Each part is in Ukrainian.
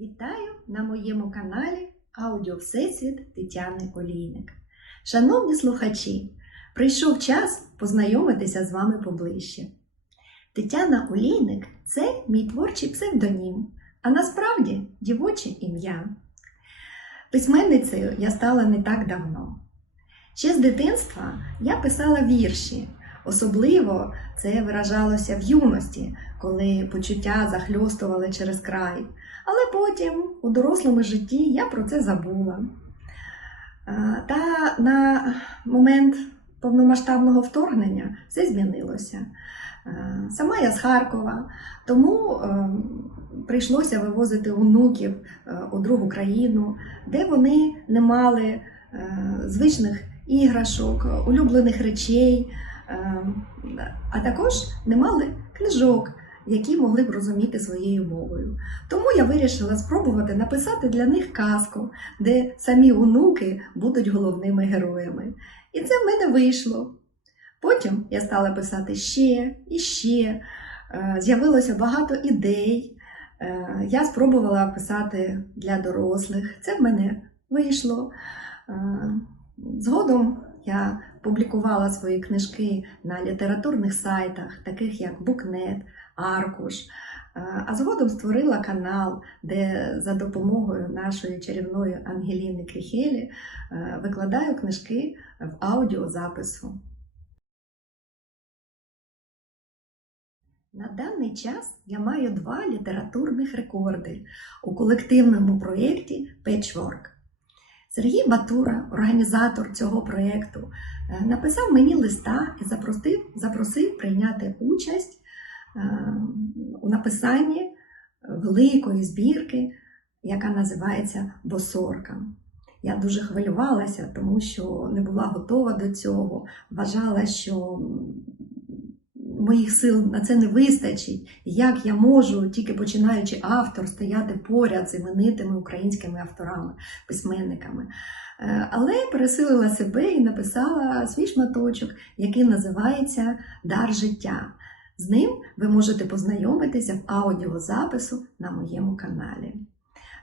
Вітаю на моєму каналі Аудіо Всесвіт Тетяни Олійник. Шановні слухачі, прийшов час познайомитися з вами поближче. Тетяна Олійник це мій творчий псевдонім, а насправді дівоче ім'я. Письменницею я стала не так давно. Ще з дитинства я писала вірші. Особливо це виражалося в юності, коли почуття захльостували через край. Але потім у дорослому житті я про це забула. Та на момент повномасштабного вторгнення все змінилося. Сама я з Харкова, тому е, прийшлося вивозити онуків е, у другу країну, де вони не мали е, звичних іграшок, улюблених речей, а також не мали книжок, які могли б розуміти своєю мовою. Тому я вирішила спробувати написати для них казку, де самі онуки будуть головними героями. І це в мене вийшло. Потім я стала писати ще і ще. Е, З'явилося багато ідей. Е, Я спробувала писати для дорослих. Це в мене вийшло. Е, Згодом я публікувала свої книжки на літературних сайтах, таких як Букнет, Аркуш. А згодом створила канал, де за допомогою нашої чарівної Ангеліни Кріхелі е, викладаю книжки в аудіозапису. На даний час я маю два літературних рекорди у колективному проєкті Patchwork. Сергій Батура, організатор цього проєкту, е, написав мені листа і запросив, запросив прийняти участь е, у написанні великої збірки, яка називається Босорка. Я дуже хвилювалася, тому що не була готова до цього. Вважала, що моїх сил на це не вистачить. Як я можу, тільки починаючи автор, стояти поряд з іменитими українськими авторами, письменниками. Е, Але пересилила себе і написала свій шматочок, який називається Дар життя. З ним ви можете познайомитися в аудіозапису на моєму каналі.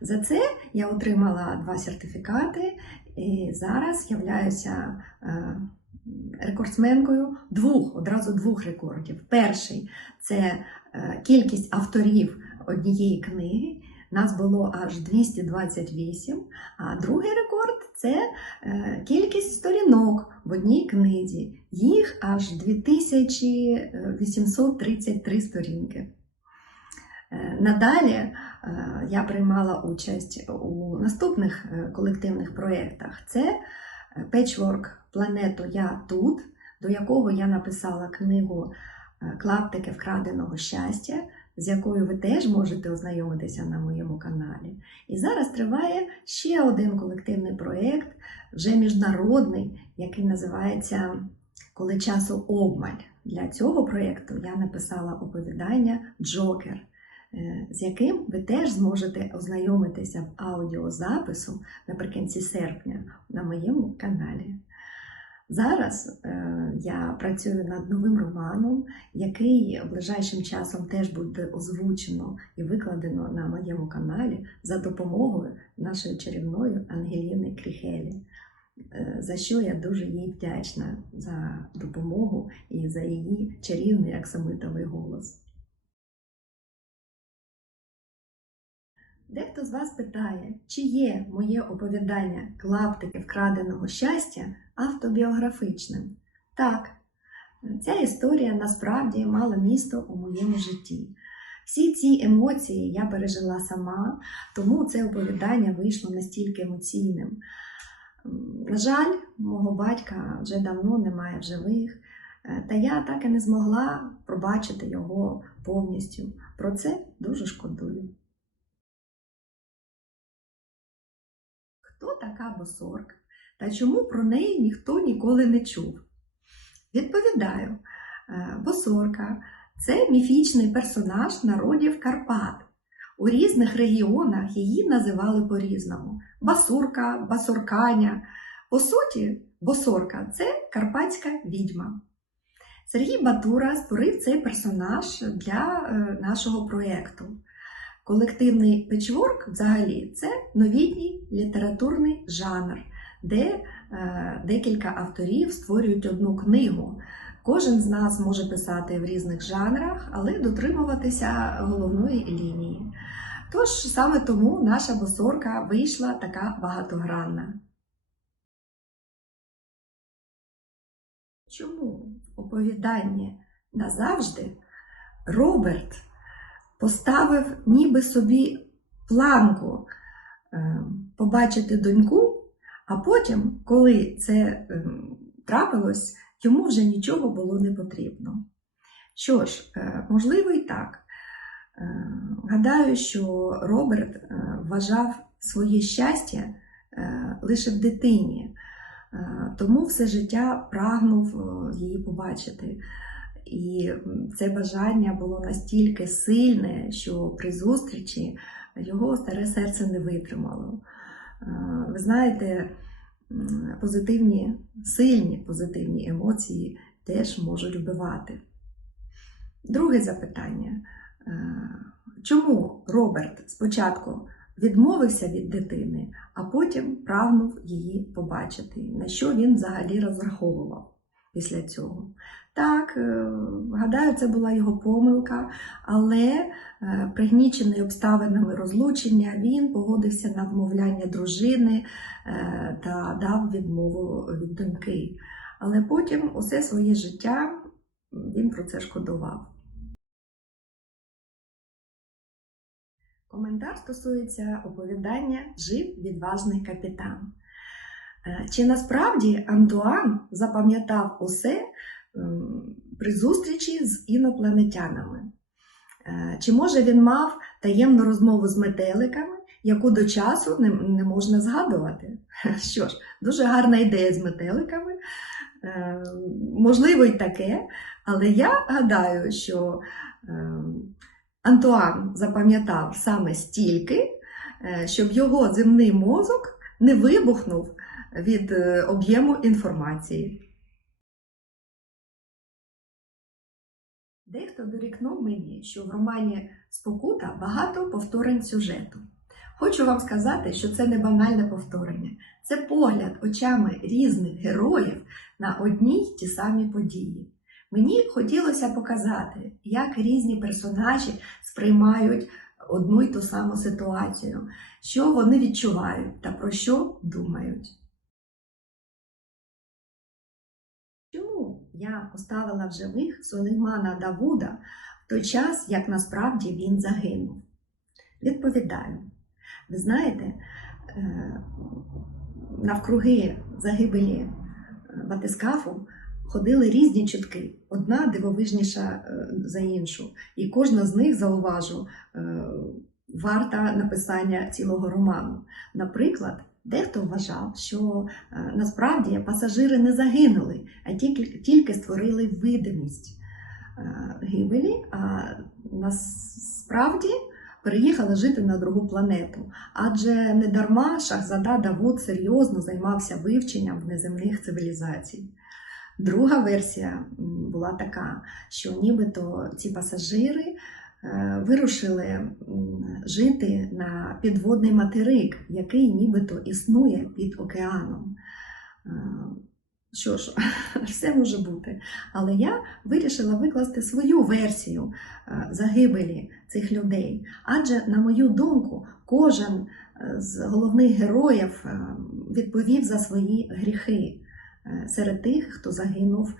За це я отримала два сертифікати і зараз являюся е, рекордсменкою двох, одразу двох рекордів. Перший це е, кількість авторів однієї книги. Нас було аж 228, а другий рекорд це е, кількість сторінок в одній книзі. Їх аж 2833 сторінки. Е, Надалі я приймала участь у наступних колективних проєктах. Це Patchwork Планету Я тут, до якого я написала книгу е, Клаптики вкраденого щастя, з якою ви теж можете ознайомитися на моєму каналі. І зараз триває ще один колективний проєкт, вже міжнародний, який називається Коли часу обмаль. Для цього проєкту я написала оповідання Джокер з яким ви теж зможете ознайомитися в аудіозапису наприкінці серпня на моєму каналі. Зараз е, я працюю над новим романом, який ближайшим часом теж буде озвучено і викладено на моєму каналі за допомогою нашої чарівної Ангеліни Кріхелі. Е, За що я дуже їй вдячна за допомогу і за її чарівний аксамитовий голос. Дехто з вас питає, чи є моє оповідання клаптики вкраденого щастя автобіографічним? Так, ця історія насправді мала місто у моєму житті. Всі ці емоції я пережила сама, тому це оповідання вийшло настільки емоційним. На жаль, мого батька вже давно немає в живих, е, та я так і не змогла пробачити його повністю. Про це дуже шкодую. Хто така босорка та чому про неї ніхто ніколи не чув? Відповідаю, е, босорка це міфічний персонаж народів Карпат. У різних регіонах її називали по-різному: басурка, басурканя. По суті, босорка це карпатська відьма. Сергій Батура створив цей персонаж для е, нашого проєкту. Колективний печворк взагалі це новітній літературний жанр, де е, декілька авторів створюють одну книгу. Кожен з нас може писати в різних жанрах, але дотримуватися головної лінії. Тож саме тому наша босорка вийшла така багатогранна. Чому в оповіданні назавжди Роберт поставив ніби собі планку е, побачити доньку, а потім, коли це ем, трапилось, йому вже нічого було не потрібно. Що ж, е, можливо, і так. Е, Гадаю, що Роберт е, вважав своє щастя е, лише в дитині, Е, тому все життя прагнув е, її побачити. І це бажання було настільки сильне, що при зустрічі його старе серце не витримало. Е, Ви знаєте, позитивні, сильні позитивні емоції теж можуть вбивати. Друге запитання. Е, Чому Роберт спочатку відмовився від дитини, а потім прагнув її побачити? На що він взагалі розраховував після цього? Так, е, гадаю, це була його помилка, але е, пригнічений обставинами розлучення, він погодився на вмовляння дружини е, та дав відмову від доньки. Але потім усе своє життя він про це шкодував. Коментар стосується оповідання Жив відважний капітан. Чи насправді Антуан запам'ятав усе при зустрічі з інопланетянами? Е, Чи може він мав таємну розмову з метеликами, яку до часу не, не можна згадувати? Що ж, дуже гарна ідея з метеликами. Е, Можливо, й таке, але я гадаю, що ем, Антуан запам'ятав саме стільки, е, щоб його земний мозок не вибухнув від об'єму інформації. Дехто дорікнув мені, що в романі Спокута багато повторень сюжету. Хочу вам сказати, що це не банальне повторення, це погляд очами різних героїв на одні й ті самі події. Мені хотілося показати, як різні персонажі сприймають одну й ту саму ситуацію, що вони відчувають та про що думають. Я поставила в живих Сулеймана Давуда в той час, як насправді він загинув? Відповідаю. Ви знаєте, е, навкруги загибелі е, батискафу ходили різні чутки, одна дивовижніша е, за іншу, і кожна з них, зауважу, варта написання цілого роману. Наприклад, дехто вважав, що насправді пасажири не загинули, а тільки, створили видимість е, гибелі, а насправді переїхали жити на другу планету. Адже не дарма Шахзада Давуд серйозно займався вивченням неземних цивілізацій. Друга версія була така, що нібито ці пасажири е, вирушили жити на підводний материк, який нібито існує під океаном. Що ж, все може бути. Але я вирішила викласти свою версію е, загибелі цих людей. Адже, на мою думку, кожен е, з головних героїв е, відповів за свої гріхи серед тих, хто загинув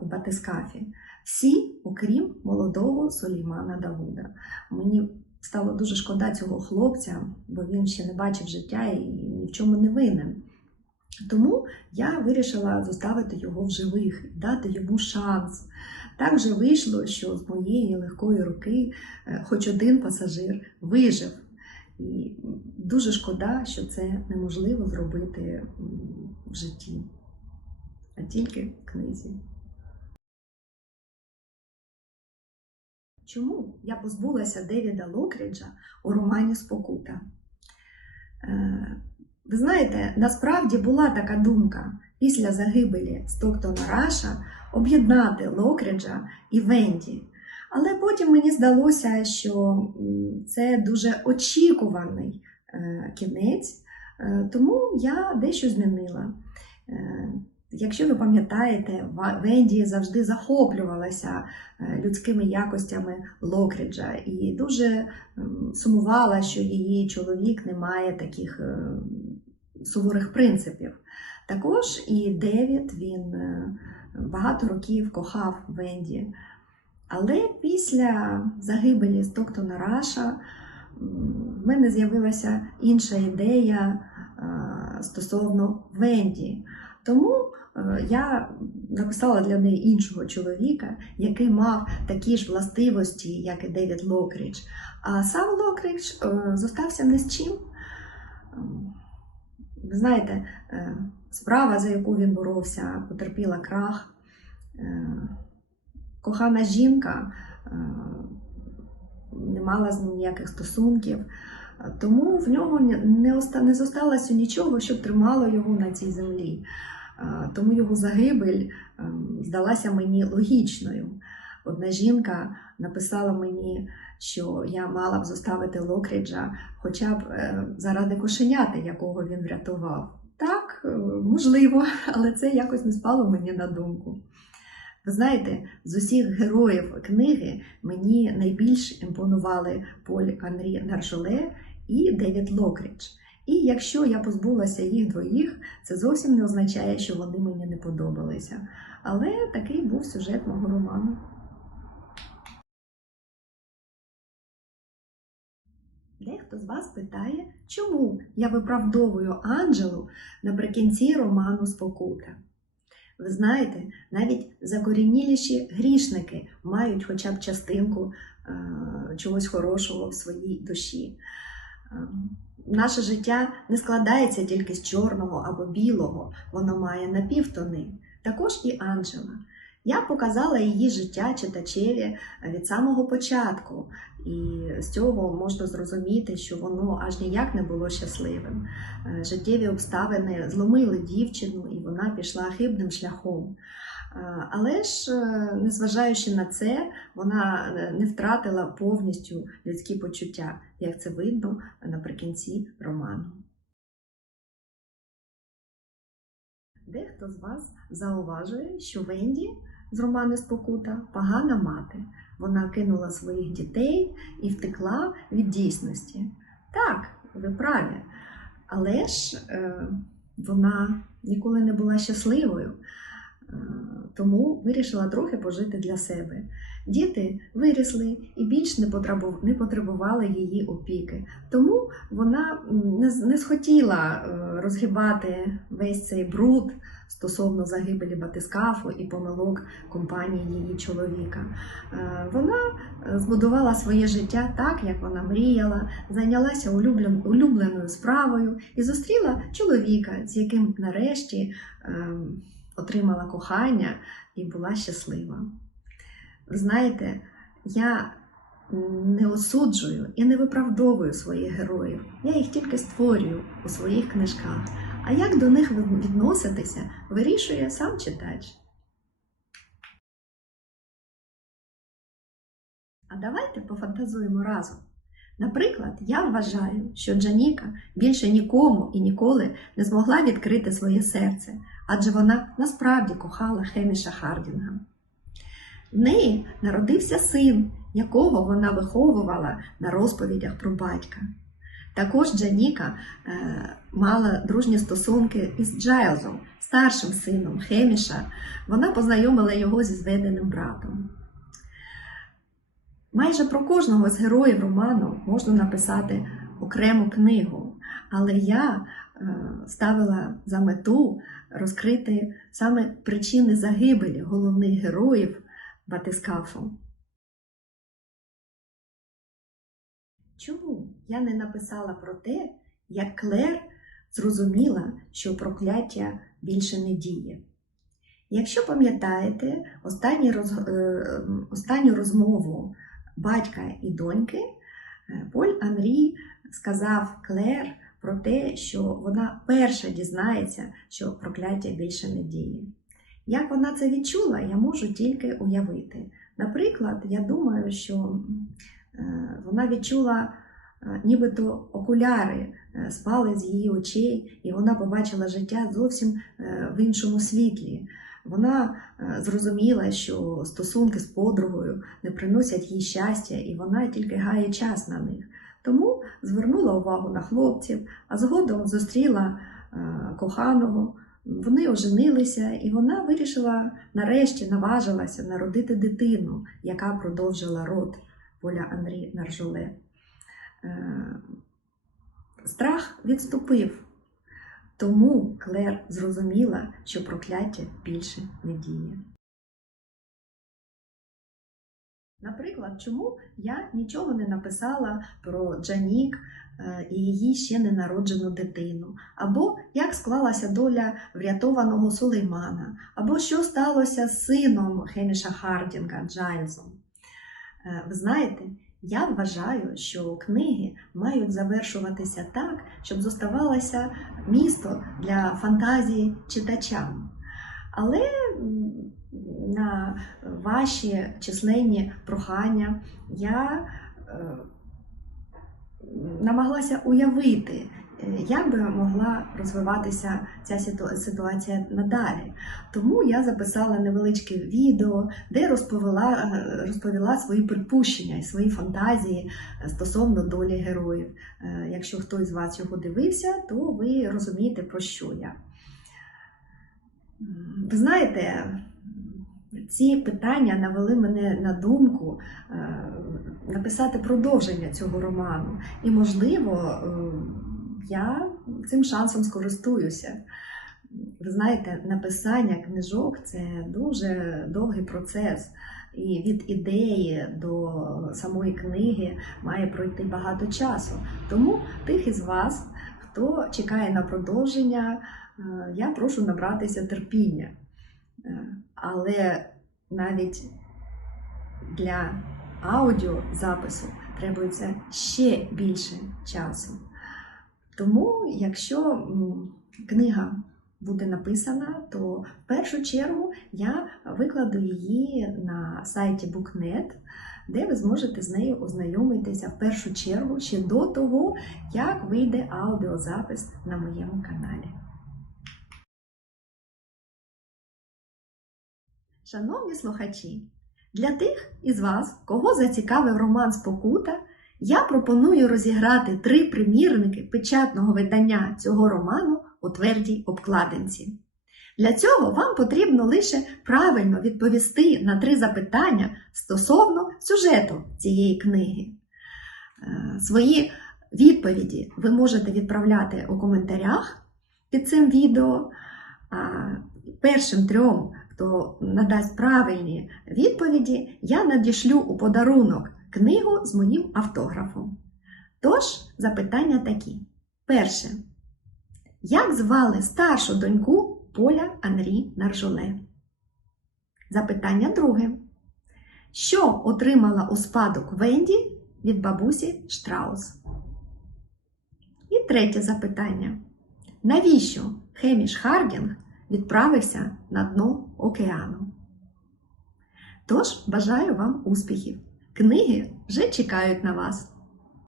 у батискафі. Всі, окрім молодого Сулеймана Давуда. Мені стало дуже шкода цього хлопця, бо він ще не бачив життя і ні в чому не винен. Тому я вирішила зоставити його в живих, дати йому шанс. Так же вийшло, що з моєї легкої руки е, хоч один пасажир вижив. І дуже шкода, що це неможливо зробити в житті, а тільки в книзі. Чому я позбулася Девіда Локріджа у романі Спокута? Е, Ви знаєте, насправді була така думка після загибелі Стоктона Раша об'єднати Локріджа і Венді. Але потім мені здалося, що це дуже очікуваний е, кінець, е, тому я дещо змінила. Якщо ви пам'ятаєте, Венді завжди захоплювалася е, людськими якостями Локриджа і дуже сумувала, що її чоловік не має таких е, суворих принципів. Також і Девід він е, багато років кохав Венді. Але після загибелі Стоктона Раша в мене з'явилася інша ідея стосовно Венді. Тому е, я написала для неї іншого чоловіка, який мав такі ж властивості, як і Девід Локрідж. А сам Локрідж е, зостався не з чим. Ем, Ви знаєте, е, справа, за яку він боровся, потерпіла крах. Кохана жінка не мала з ним ніяких стосунків, тому в нього не зосталося нічого, що тримало його на цій землі. Тому його загибель е, здалася мені логічною. Одна жінка написала мені, що я мала б зоставити Локріджа хоча б е, заради кошеняти, якого він врятував. Так, е, можливо, але це якось не спало мені на думку. Ви знаєте, з усіх героїв книги мені найбільш імпонували Поль Анрі Наржоле і Девід Локрідж. І якщо я позбулася їх двоїх, це зовсім не означає, що вони мені не подобалися. Але такий був сюжет мого роману. Дехто з вас питає, чому я виправдовую Анджелу наприкінці роману Спокута. Ви знаєте, навіть закорініліші грішники мають хоча б частинку е, чогось хорошого в своїй душі. Наше життя не складається тільки з чорного або білого, воно має напівтони. Також і Анджела. Я показала її життя читачеві від самого початку, і з цього можна зрозуміти, що воно аж ніяк не було щасливим. Е, Життєві обставини зломили дівчину, і вона пішла хибним шляхом. Але ж, е, незважаючи на це, вона е, не втратила повністю людські почуття, як це видно наприкінці роману. Дехто з вас зауважує, що Венді з роману Спокута погана мати. Вона кинула своїх дітей і втекла від дійсності. Так, ви праві. Але ж е, вона ніколи не була щасливою, е, тому вирішила трохи пожити для себе. Діти вирісли і більш не потребу- потребували її опіки. Тому вона не, схотіла е, розгрібати весь цей бруд стосовно загибелі батискафу і помилок компанії її чоловіка. Е, Вона е, збудувала своє життя так, як вона мріяла, зайнялася улюбленою справою і зустріла чоловіка, з яким нарешті ем, отримала кохання і була щаслива. Знаєте, я не осуджую і не виправдовую своїх героїв. Я їх тільки створюю у своїх книжках. А як до них відноситися, вирішує сам читач. А давайте пофантазуємо разом. Наприклад, я вважаю, що Джаніка більше нікому і ніколи не змогла відкрити своє серце, адже вона насправді кохала Хеміша Хардінга. В неї народився син, якого вона виховувала на розповідях про батька. Також Джаніка е, мала дружні стосунки із Джайлзом, старшим сином Хеміша. Вона познайомила його зі зведеним братом. Майже про кожного з героїв роману можна написати окрему книгу, але я е, ставила за мету розкрити саме причини загибелі головних героїв батискафу. Чому я не написала про те, як Клер зрозуміла, що прокляття більше не діє? Якщо пам'ятаєте роз... е, останню розмову батька і доньки, е, Поль Анрі сказав Клер про те, що вона перша дізнається, що прокляття більше не діє. Як вона це відчула, я можу тільки уявити. Наприклад, я думаю, що е, вона відчула е, нібито окуляри е, спали з її очей, і вона побачила життя зовсім в іншому світлі. Вона зрозуміла, що стосунки з подругою не приносять їй щастя, і вона тільки гає час на них. Тому звернула увагу на хлопців, а згодом зустріла е, коханого. Вони оженилися, і вона вирішила нарешті наважилася народити дитину, яка продовжила род Поля Андрі Наржоле. Е, Страх відступив, тому Клер зрозуміла, що прокляття більше не діє. Наприклад, чому я нічого не написала про Джанік е, і її ще ненароджену дитину, або як склалася доля врятованого Сулеймана, або що сталося з сином Хеміша Хардінга Джайлзом. Е, Ви знаєте, я вважаю, що книги мають завершуватися так, щоб зоставалося місто для фантазії читачам. Але на ваші численні прохання я е, намагалася уявити, е, як би могла розвиватися ця ситуація надалі. Тому я записала невеличке відео, де розповіла, е, розповіла свої припущення і свої фантазії стосовно долі героїв. Якщо хтось з вас його дивився, то ви розумієте, про що я. Ви знаєте, ці питання навели мене на думку е, написати продовження цього роману. І, можливо, е, я цим шансом скористуюся. Ви знаєте, написання книжок це дуже довгий процес. І від ідеї до самої книги має пройти багато часу. Тому тих із вас, хто чекає на продовження, е, я прошу набратися терпіння. Е, Але навіть для аудіозапису требується ще більше часу. Тому, якщо книга буде написана, то в першу чергу я викладу її на сайті BookNet, де ви зможете з нею ознайомитися в першу чергу ще до того, як вийде аудіозапис на моєму каналі. Шановні слухачі, для тих із вас, кого зацікавив роман Спокута, я пропоную розіграти три примірники печатного видання цього роману у твердій обкладинці. Для цього вам потрібно лише правильно відповісти на три запитання стосовно сюжету цієї книги. Е, Свої відповіді ви можете відправляти у коментарях під цим відео. Першим трьом, хто надасть правильні відповіді, я надішлю у подарунок книгу з моїм автографом. Тож, запитання такі. Перше. Як звали старшу доньку Поля Анрі Наржоле? Запитання друге. Що отримала у спадок Венді від бабусі Штраус? І третє запитання. Навіщо Хеміш Хардінг відправився на дно океану? Тож бажаю вам успіхів! Книги вже чекають на вас.